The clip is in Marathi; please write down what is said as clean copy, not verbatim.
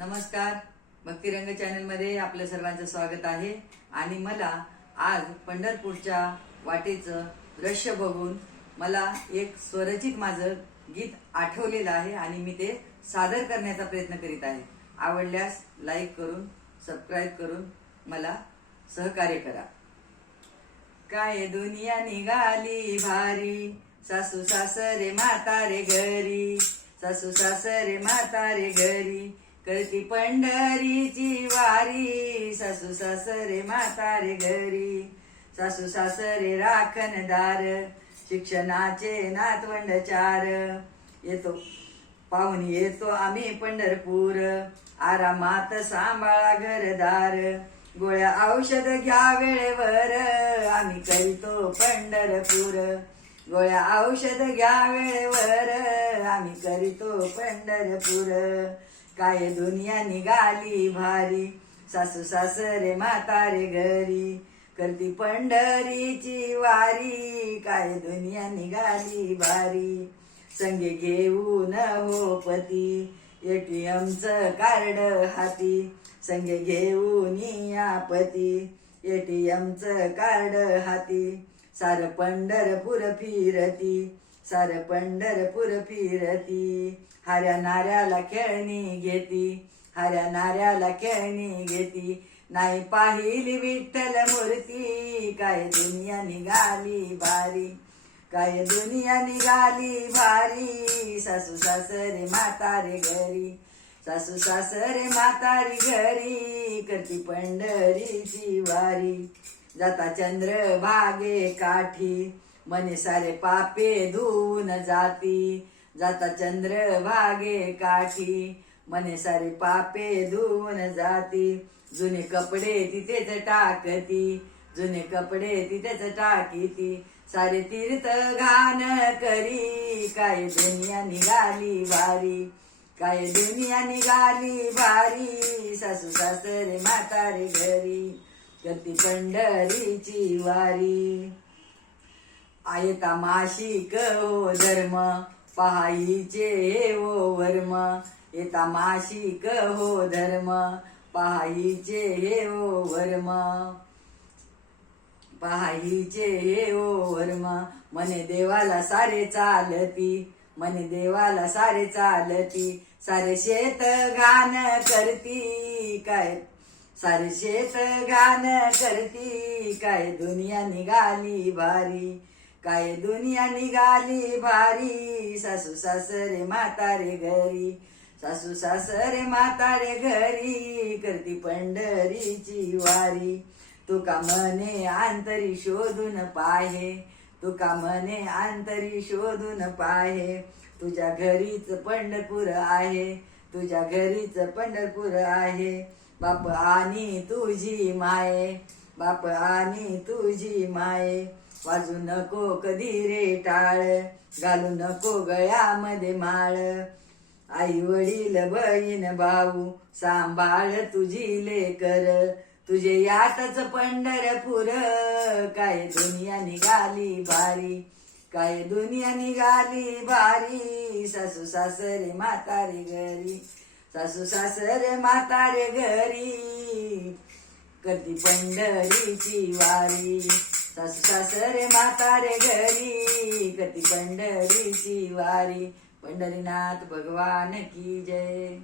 नमस्कार, भक्तिरंग चॅनल मध्ये आपल्या सर्वांचं स्वागत आहे। आणि मला आज पंढरपूरच्या वाटेचं दृश्य बघून मला एक स्वरचित माझं गीत आठवलेलं आहे आणि मी ते सादर करण्याचा प्रयत्न करीत आहे। आवडल्यास लाईक करून सबस्क्राइब करून मला सहकार्य करा। काय दुनिया निघाली भारी, सासू सासरे म्हातारे घरी, सासू सासरे म्हातारे घरी, करती पंढरीची वारी, सासू सासरे म्हातारे घरी, सासू सासरे राखणदार, शिक्षणाचे नातवंड चार, येतो पाहून येतो आम्ही पंढरपूर, आरामात सांभाळा घरदार, गोळ्या औषध घ्या वेळेवर, आम्ही करीतो पंढरपूर, गोळ्या औषध घ्या वेळेवर, आम्ही करीतो पंढरपूर। काय दुनिया निघाली भारी, सासू सासरे म्हातारे घरी, करती पंढरीची वारी, काय दुनिया निघाली भारी, संगे घेऊन हो पती, एटीएमचं कार्ड हाती, संगे घेऊन या पती, एटीएमचं कार्ड हाती, सार पंढरपूर फिरती, सार पंढरपूर फिरती, हाऱ्या नाऱ्याला खेळणी घेती, हाऱ्या नाऱ्याला खेळणी घेती, नाही पाहिली विठ्ठल मूर्ती, काय दुनिया निघाली भारी, काय दुनिया निघाली भारी, सासू सासरे म्हातारे घरी, सासू सासरे म्हातारी घरी, करती पंढरीची वारी, जाता चंद्र भागे काठी, मने सारे पापे धुवून जाती, जाता चंद्र भागे काठी, मने सारे पापे धुवून जाती, जुने कपडे तिथेच टाकती, जुने कपडे तिथेच टाकीती, सारे तीर्थ घाण करी, काय दुनिया निघाली भारी, काय दुनिया निघाली भारी, सासू सासरे म्हातारे घरी, करती पंढरीची वारी, आयता माशिक हो धर्म, पहाईचे हो वर्म, येता माशिक हो धर्म, पहाईचे हो वर्म, पहाईचे हो वर्म, मने देवाला सारे चालती, मने देवाला सारे चालती, सारे शेत घाण करती, काय सारे शेत घाण करती, काय दुनिया निघाली भारी, काय दुनिया निघाली भारी, सासू सासरे म्हातारे घरी, सासू सासरे म्हातारे घरी, करती पंढरीची वारी, तुका मने अंतरी शोधून पाहे, तुका मने अंतरी शोधून पाहे, तुझ्या घरीच पंढरपूर आहे, तुझ्या घरीच पंढरपूर आहे, बाप आणि तुझी माये, बाप आणि तुझी माये, वाजू नको कधी रे टाळ, घालू नको गळ्यामध्ये माळ, आई वडील बहीण भाऊ, सांभाळ तुझी लेकर, तुझे यातच पंढरपूर, काय दुनिया निघाली भारी, काय दुनिया निघाली भारी, सासू सासरे म्हातारे घरी, सासू सासरे म्हातारे घरी, करती पंढरीची वारी, सासू सासरे म्हातारे घरी, करती पंढरीची वारी, पंढरीनाथ भगवान की जय।